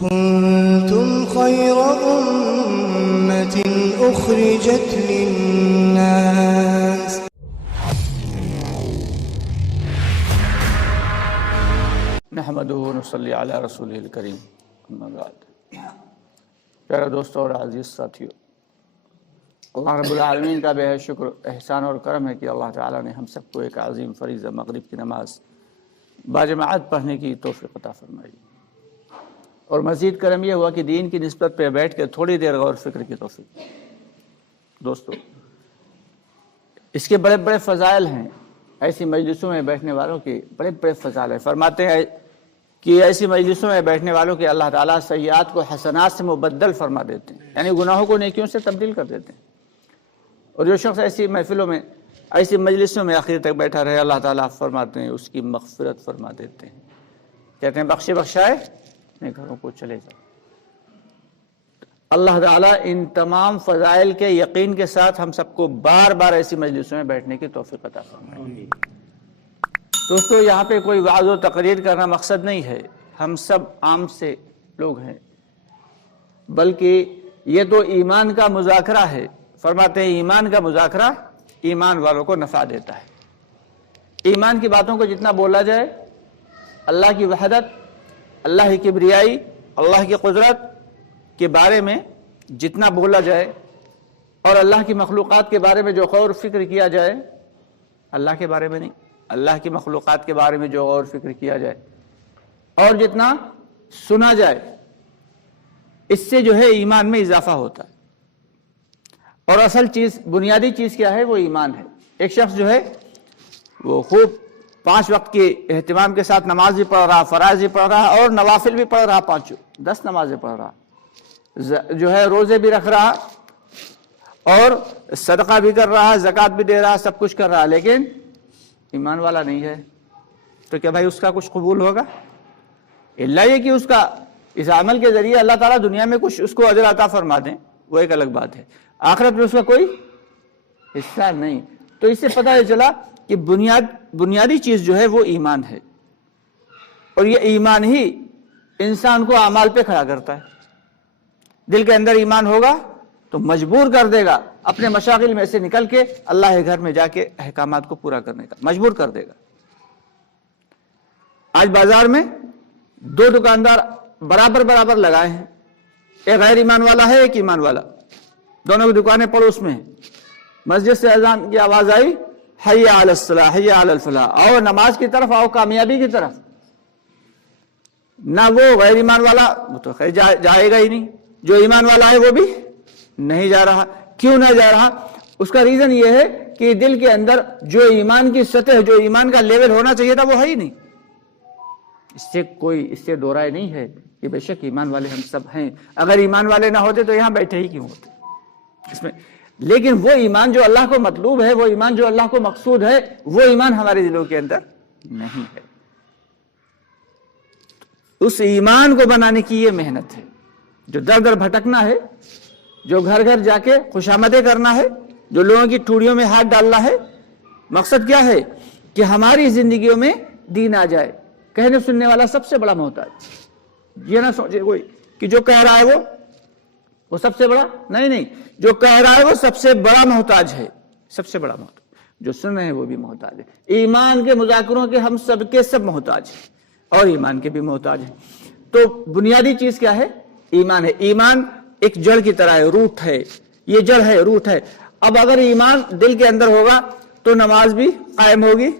كنتم خير أمة أخرجت للناس نحمدہ ونصلی علی رسولہ الکریم اما بعد۔ پیارے دوستوں اور عزیز ساتھیوں، اللہ رب العالمین کا بے حد شکر احسان اور کرم ہے کہ اللہ تعالیٰ نے ہم سب کو ایک عظیم فریضہ مغرب کی نماز باجماعت پڑھنے کی توفیق عطا فرمائی، اور مزید کرم یہ ہوا کہ دین کی نسبت پہ بیٹھ کے تھوڑی دیر غور فکر کی توفیق۔ دوستو، اس کے بڑے بڑے فضائل ہیں، ایسی مجلسوں میں بیٹھنے والوں کے بڑے بڑے فضائل ہیں۔ فرماتے ہیں کہ ایسی مجلسوں میں بیٹھنے والوں کے اللہ تعالیٰ سیئات کو حسنات سے مبدل فرما دیتے ہیں، یعنی گناہوں کو نیکیوں سے تبدیل کر دیتے ہیں۔ اور جو شخص ایسی محفلوں میں، ایسی مجلسوں میں آخر تک بیٹھا رہے، اللہ تعالیٰ فرماتے ہیں اس کی مغفرت فرما دیتے ہیں، کہتے ہیں بخشے بخشائے اپنے گھروں کو چلے جاؤ۔ اللہ تعالیٰ ان تمام فضائل کے یقین کے ساتھ ہم سب کو بار بار ایسی مجلسوں میں بیٹھنے کی توفیق عطا فرمائے۔ دوستو، یہاں پہ کوئی وعظ و تقریر کرنا مقصد نہیں ہے، ہم سب عام سے لوگ ہیں، بلکہ یہ تو ایمان کا مذاکرہ ہے۔ فرماتے ہیں ایمان کا مذاکرہ ایمان والوں کو نفع دیتا ہے۔ ایمان کی باتوں کو جتنا بولا جائے، اللہ کی وحدت، اللہ کی کبریائی، اللہ کی قدرت کے بارے میں جتنا بولا جائے، اور اللہ کی مخلوقات کے بارے میں جو غور فکر کیا جائے، اللہ کے بارے میں نہیں، اللہ کی مخلوقات کے بارے میں جو غور فکر کیا جائے اور جتنا سنا جائے، اس سے جو ہے ایمان میں اضافہ ہوتا ہے۔ اور اصل چیز، بنیادی چیز کیا ہے؟ وہ ایمان ہے۔ ایک شخص جو ہے وہ خوب 5 وقت کے اہتمام کے ساتھ نماز بھی پڑھ رہا، فرائض بھی پڑھ رہا اور نوافل بھی پڑھ رہا، 10 نمازیں پڑھ رہا، جو ہے روزے بھی رکھ رہا اور صدقہ بھی کر رہا، زکوٰۃ بھی دے رہا، سب کچھ کر رہا، لیکن ایمان والا نہیں ہے، تو کیا بھائی اس کا کچھ قبول ہوگا؟ اللہ یہ کہ اس کا اس عمل کے ذریعے اللہ تعالیٰ دنیا میں کچھ اس کو اجر عطا فرما دیں، وہ ایک الگ بات ہے، آخرت میں اس کا کوئی حصہ نہیں۔ تو اس سے پتہ چلا کہ بنیادی چیز جو ہے وہ ایمان ہے، اور یہ ایمان ہی انسان کو اعمال پہ کھڑا کرتا ہے۔ دل کے اندر ایمان ہوگا تو مجبور کر دے گا اپنے مشاغل میں سے نکل کے اللہ کے گھر میں جا کے احکامات کو پورا کرنے کا، مجبور کر دے گا۔ آج بازار میں 2 دکاندار برابر لگائے ہیں، ایک غیر ایمان والا ہے، ایک ایمان والا، دونوں کی دکانیں پڑوس میں ہیں۔ مسجد سے اذان کی آواز آئی، حی علی الصلاح، حی علی الفلاح، آؤ نماز کی طرف، آؤ کامیابی کی طرف۔ نہ وہ غیر ایمان والا، وہ تو خیر جائے گا ہی نہیں، جو ایمان والا ہے وہ بھی نہیں جا رہا۔ کیوں نہیں جا رہا؟ اس کا ریزن یہ ہے کہ دل کے اندر جو ایمان کی سطح، جو ایمان کا لیول ہونا چاہیے تھا، وہ ہے ہی نہیں۔ اس سے دو رائے نہیں ہے کہ بے شک ایمان والے ہم سب ہیں، اگر ایمان والے نہ ہوتے تو یہاں بیٹھے ہی کیوں ہوتے اس میں۔ لیکن وہ ایمان جو اللہ کو مطلوب ہے، وہ ایمان جو اللہ کو مقصود ہے، وہ ایمان ہمارے دلوں کے اندر نہیں ہے۔ اس ایمان کو بنانے کی یہ محنت ہے، جو در در بھٹکنا ہے، جو گھر گھر جا کے خوشامدیں کرنا ہے، جو لوگوں کی ٹھوڑیوں میں ہاتھ ڈالنا ہے۔ مقصد کیا ہے؟ کہ ہماری زندگیوں میں دین آ جائے۔ کہنے سننے والا سب سے بڑا محتاج، یہ نہ سوچے کوئی کہ جو کہہ رہا ہے وہ سب سے بڑا نہیں، جو کہہ رہا ہے وہ سب سے بڑا محتاج ہے، سب سے بڑا محتاج۔ جو سن رہے ہیں وہ بھی محتاج ہے۔ ایمان کے مذاکروں کے ہم سب کے سب محتاج ہیں، اور ایمان کے بھی محتاج ہیں۔ تو بنیادی چیز کیا ہے؟ ایمان ہے۔ ایمان ایک جڑ کی طرح ہے، روٹ ہے، یہ جڑ ہے، روٹ ہے۔ اب اگر ایمان دل کے اندر ہوگا تو نماز بھی قائم ہوگی،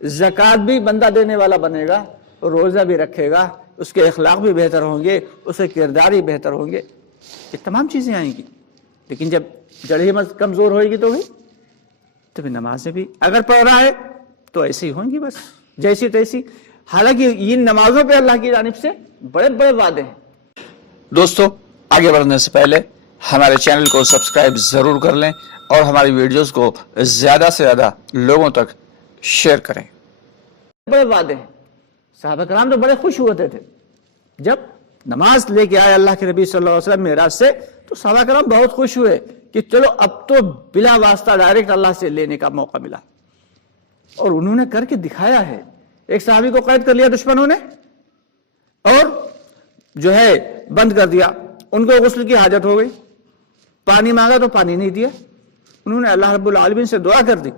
زکوٰۃ بھی بندہ دینے والا بنے گا، روزہ بھی رکھے گا، اس کے اخلاق بھی بہتر ہوں گے، اس کے کردار بھی بہتر ہوں گے، یہ تمام چیزیں آئیں گی۔ لیکن جب جڑ ہی کمزور ہوئے گی تو بھی نمازیں بھی اگر پڑھ رہا ہے تو ایسی ہی ہوں گی، بس جیسی تیسی۔ حالانکہ ان نمازوں پہ اللہ کی جانب سے بڑے بڑے وعدے ہیں۔ دوستو، آگے بڑھنے سے پہلے ہمارے چینل کو سبسکرائب ضرور کر لیں، اور ہماری ویڈیوز کو زیادہ سے زیادہ لوگوں تک شیئر کریں۔ بڑے وعدے ہیں۔ صحابہ کرام تو بڑے خوش ہوتے تھے جب نماز لے کے آئے اللہ کے نبی صلی اللہ علیہ وسلم معراج سے، تو صحابہ کرام بہت خوش ہوئے کہ چلو اب تو بلا واسطہ ڈائریکٹ اللہ سے لینے کا موقع ملا، اور انہوں نے کر کے دکھایا ہے۔ ایک صحابی کو قید کر لیا دشمنوں نے، اور جو ہے بند کر دیا، ان کو غسل کی حاجت ہو گئی، پانی مانگا تو پانی نہیں دیا، انہوں نے اللہ رب العالمین سے دعا کر دی،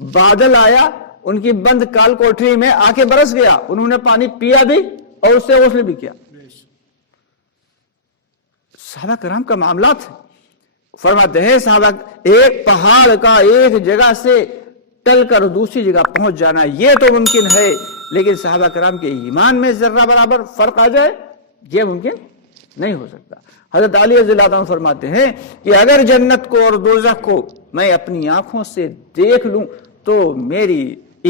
بادل آیا ان کی بند کال کوٹری میں آ کے برس گیا، انہوں نے پانی پیا بھی اور اس سے غسل بھی کیا۔ صحابہ کرام کا معاملات ہے، فرماتے ہیں صحابہ ایک پہاڑ کا ایک جگہ سے ٹل کر دوسری جگہ پہنچ جانا یہ تو ممکن ہے، لیکن صحابہ کرام کے ایمان میں ذرہ برابر فرق آ جائے یہ ممکن نہیں ہو سکتا۔ حضرت علی رضی اللہ عنہ فرماتے ہیں کہ اگر جنت کو اور دوزخ کو میں اپنی آنکھوں سے دیکھ لوں تو میری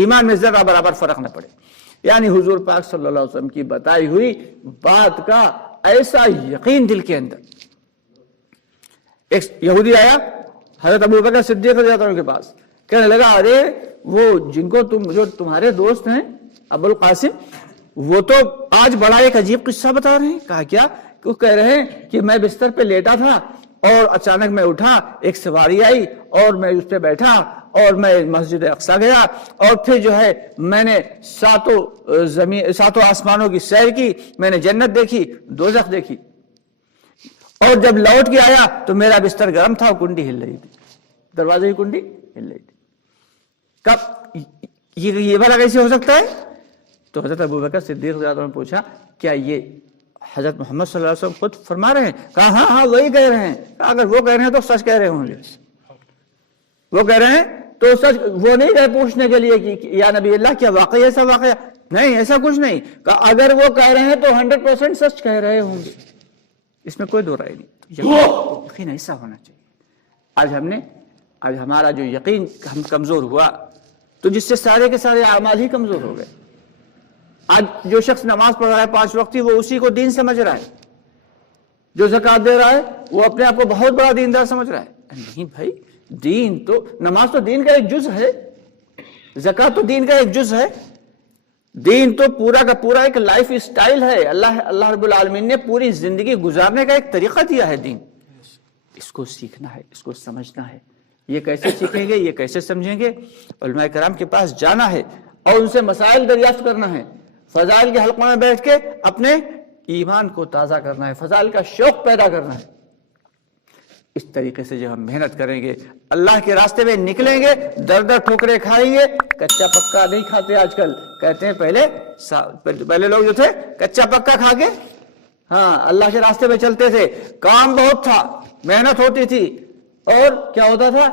ایمان میں ذرہ برابر فرق نہ پڑے، یعنی حضور پاک صلی اللہ علیہ وسلم کی بتائی ہوئی بات کا ایسا یقین دل کے اندر۔ ایک یہودی آیا حضرت ابوبکر صدیق رضی اللہ عنہ کے پاس، کہنے لگا ارے وہ جن کو جو تمہارے دوست ہیں ابو القاسم، وہ تو آج بڑا ایک عجیب قصہ بتا رہے ہیں۔ کہا کیا؟ وہ کہہ رہے ہیں کہ میں بستر پہ لیٹا تھا اور اچانک میں اٹھا، ایک سواری آئی اور میں اس پہ بیٹھا اور میں مسجد اقصی گیا اور پھر جو ہے میں نے ساتوں آسمانوں کی سیر کی، میں نے جنت دیکھی، دوزخ دیکھی، اور جب لوٹ کے آیا تو میرا بستر گرم تھا اور کنڈی ہل رہی تھی، دروازے کی کنڈی ہل رہی تھی۔ کب یہ بھلا کیسے ہو سکتا ہے؟ تو حضرت ابوبکر صدیق رضی اللہ عنہ نے پوچھا کیا یہ حضرت محمد صلی اللہ علیہ وسلم خود فرما رہے ہیں؟ کہا ہاں ہاں وہی کہہ رہے ہیں۔ اگر وہ کہہ رہے ہیں تو سچ کہہ رہے ہوں گے، وہ کہہ رہے ہیں تو سچ، وہ نہیں گئے پوچھنے کے لیے کہ یا نبی اللہ کیا واقعی ایسا واقعہ؟ نہیں، ایسا کچھ نہیں۔ کہا اگر وہ کہہ رہے ہیں تو 100% سچ کہہ رہے ہوں گے، اس میں کوئی دو رائے نہیں۔ یقین ایسا ہونا چاہیے۔ آج ہمارا جو یقین ہم کمزور ہوا تو جس سے سارے کے سارے اعمال ہی کمزور ہو گئے۔ آج جو شخص نماز پڑھ رہا ہے 5 وقتی، وہ اسی کو دین سمجھ رہا ہے، جو زکوٰۃ دے رہا ہے وہ اپنے آپ کو بہت بڑا دیندار سمجھ رہا ہے۔ نہیں بھائی، دین تو، نماز تو دین کا ایک جز ہے، زکوٰۃ تو دین کا ایک جز ہے، دین تو پورا کا پورا ایک لائف سٹائل ہے۔ اللہ رب العالمین نے پوری زندگی گزارنے کا ایک طریقہ دیا ہے دین، اس کو سیکھنا ہے، اس کو سمجھنا ہے۔ یہ کیسے سیکھیں گے، یہ کیسے سمجھیں گے؟ علماء کرام کے پاس جانا ہے اور ان سے مسائل دریافت کرنا ہے، فضائل کے حلقوں میں بیٹھ کے اپنے ایمان کو تازہ کرنا ہے، فضائل کا شوق پیدا کرنا ہے۔ اس طریقے سے جب ہم محنت کریں گے، اللہ کے راستے میں نکلیں گے، در در ٹھوکریں کھائیں گے، کچا پکا نہیں کھاتے آج کل، کہتے ہیں پہلے لوگ جو تھے کچا پکا کھا کے ہاں اللہ کے راستے میں چلتے تھے، کام بہت تھا، محنت ہوتی تھی، اور کیا ہوتا تھا،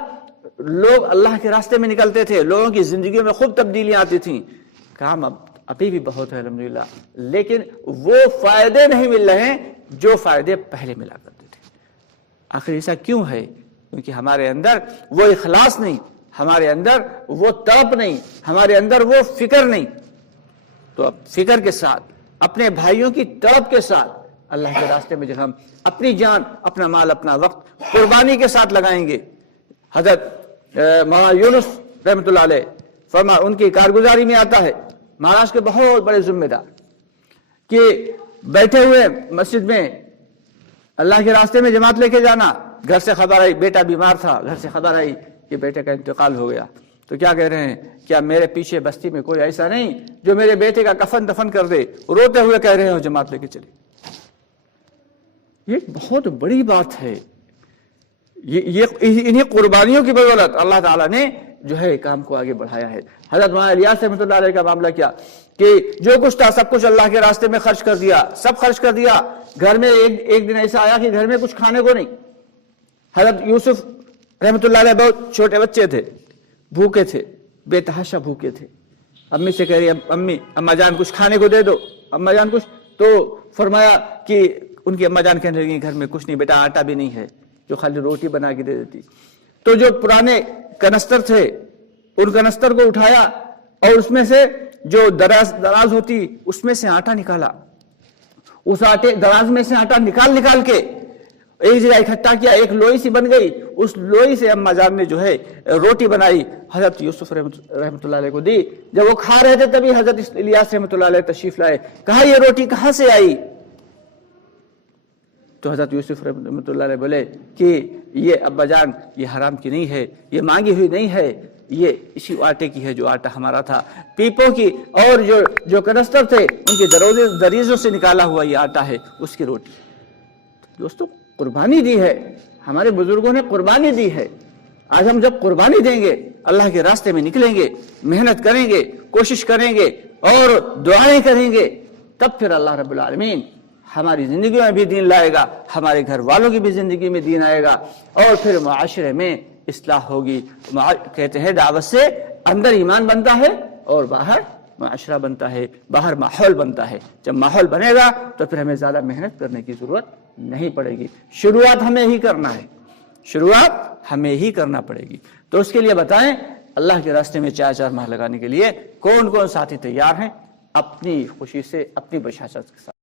لوگ اللہ کے راستے میں نکلتے تھے، لوگوں کی زندگیوں میں خوب تبدیلیاں آتی تھیں، کام ابھی بھی بہت ہے الحمدللہ، لیکن وہ فائدے نہیں مل رہے ہیں جو فائدے پہلے ملا کرتے تھے۔ آخر ایسا کیوں ہے؟ کیونکہ ہمارے اندر وہ اخلاص نہیں، ہمارے اندر وہ طلب نہیں، ہمارے اندر وہ فکر نہیں۔ تو اب فکر کے ساتھ، اپنے بھائیوں کی طلب کے ساتھ اللہ کے راستے میں جب ہم اپنی جان، اپنا مال، اپنا وقت قربانی کے ساتھ لگائیں گے، حضرت مولانا یونس رحمۃ اللہ علیہ فرما ان کی کارگزاری میں آتا ہے، مہاراشٹر کے بہت بڑے ذمہ دار کہ بیٹھے ہوئے مسجد میں اللہ کے راستے میں جماعت لے کے جانا، گھر سے خبر آئی بیٹا بیمار تھا، گھر سے خبر آئی کہ بیٹے کا انتقال ہو گیا، تو کیا کہہ رہے ہیں، کیا میرے پیچھے بستی میں کوئی ایسا نہیں جو میرے بیٹے کا کفن دفن کر دے؟ روتے ہوئے کہہ رہے ہیں جماعت لے کے چلے۔ یہ بہت بڑی بات ہے، یہ انہی قربانیوں کی بدولت اللہ تعالیٰ نے جو ہے کام کو آگے بڑھایا ہے۔ حضرت مولانا الیاس رحمۃ اللہ علیہ کا معاملہ کیا کہ جو کچھ تھا سب کچھ اللہ کے راستے میں خرچ کر دیا، سب خرچ کر دیا۔ گھر میں ایک دن ایسا آیا کہ گھر میں کچھ کھانے کو نہیں۔ حضرت یوسف رحمۃ اللہ علیہ بہت چھوٹے بچے تھے، بھوکے تھے، بے تحاشا بھوکے تھے۔ امی سے کہہ رہی امی، اما جان کچھ کھانے کو دے دو، اما جان کچھ، تو فرمایا کہ ان کی اما جان کہنے لگی گھر میں کچھ نہیں بیٹا، آٹا بھی نہیں ہے جو خالی روٹی بنا کے دے دیتی۔ تو جو پرانے کنستر تھے ان کنستر کو اٹھایا اور اس میں سے جو دراز ہوتی اس میں سے آٹا نکالا، اس دراز میں سے آٹا نکال کے ایک جگہ اکٹھا کیا، ایک لوئی سی بن گئی، اس لوئی سے اما جان نے جو ہے روٹی بنائی، حضرت یوسف رحمۃ اللہ علیہ کو دی۔ جب وہ کھا رہے تھے تبھی حضرت الیاس رحمۃ اللہ علیہ تشریف لائے، کہا یہ روٹی کہاں سے آئی؟ تو حضرت یوسف رحمۃ اللہ علیہ بولے کہ یہ ابا جان یہ حرام کی نہیں ہے، یہ مانگی ہوئی نہیں ہے، یہ اسی آٹے کی ہے جو آٹا ہمارا تھا، پیپوں کی اور جو کنستر تھے ان کے دریزوں سے نکالا ہوا یہ آٹا ہے، اس کی روٹی۔ دوستو قربانی دی ہے، ہمارے بزرگوں نے قربانی دی ہے۔ آج ہم جب قربانی دیں گے، اللہ کے راستے میں نکلیں گے، محنت کریں گے، کوشش کریں گے اور دعائیں کریں گے، تب پھر اللہ رب العالمین ہماری زندگی میں بھی دین لائے گا، ہمارے گھر والوں کی بھی زندگی میں دین آئے گا، اور پھر معاشرے میں اصلاح ہوگی۔ کہتے ہیں دعوت سے اندر ایمان بنتا ہے اور باہر معاشرہ بنتا ہے، باہر ماحول بنتا ہے۔ جب ماحول بنے گا تو پھر ہمیں زیادہ محنت کرنے کی ضرورت نہیں پڑے گی، شروعات ہمیں ہی کرنا ہے، شروعات ہمیں ہی کرنا پڑے گی۔ تو اس کے لیے بتائیں اللہ کے راستے میں 4 ماہ لگانے کے لیے کون کون ساتھی تیار ہیں؟ اپنی خوشی سے، اپنی بشاشت کے ساتھ۔